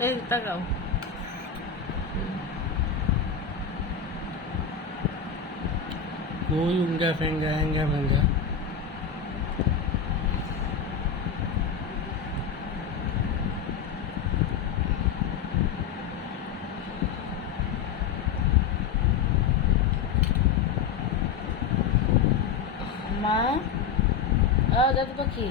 Ê, tắt rồi Boy unga fenga hanga fenga Ma দাদু পাখি।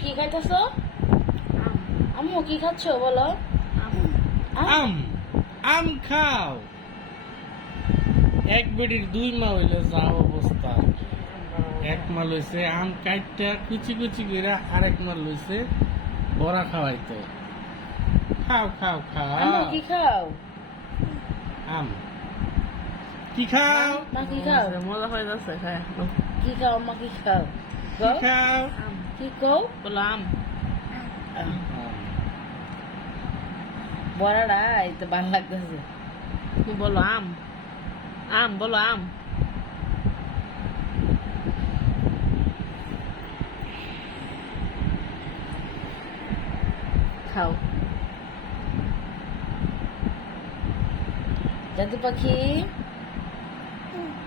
কি খাইতেছ? আম্মু কি খাচ্ছ? বলো। আম? আম? আম। খাও। এক বেডির দুই মা হইলে যা অবস্থা। এক মা লইছে আম কাইটটা কুচি কুচি করে আরেক মা লইছে বড়া খাওয়াইতে। খাও খাও খাও। কি খাও? আম। কি খাও? মা কি খাও? মজা হয়ে যাচ্ছে খায়। কি খাও মা কি খাও? কি খাও? কি কও? বলো আম। আম। বড়াটা এই তো ভালো লাগতেছে। বলো আম। আম বলো আম। খাও। জাদু পাখি?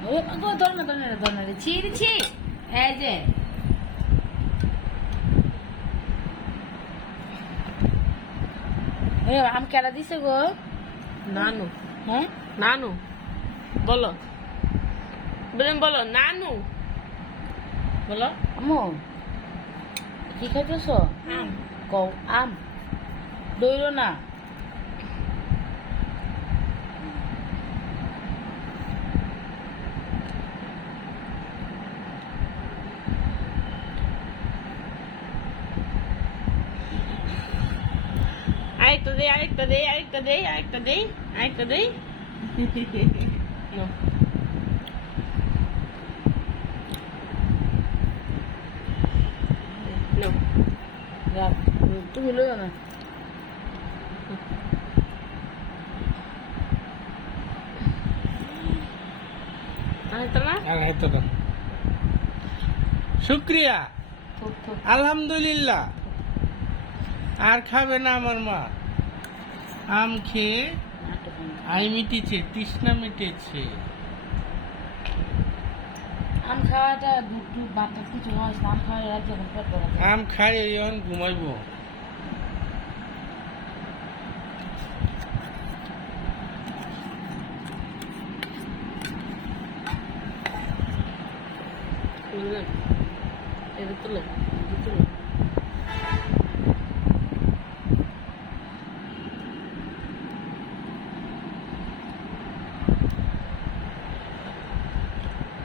ধর না ধর না ধর না রে ছি রে ছি এই যে আম কেডা দিছে গো নানু হ্যাঁ নানু বলো বলেন বলো নানু বলো আম্মু কি খাইতেছ আম কও আম দইল না আরেকটা দেই আরেকটা দেই আরেকটা দেই আরেকটা দেই আরেকটা দেই তুমি লইও না শুক্রিয়া আলহামদুলিল্লাহ আর খাবে না আমার মা। আম খেয়ে আই মিটেছে তৃষ্ণা মিটেছে। আম খাওয়াটা দুধ বাচ্চা কিছু হয় আম খাওয়া যায়। আম খাই এখন ঘুমাইব। এটা তুলো এটা তুলো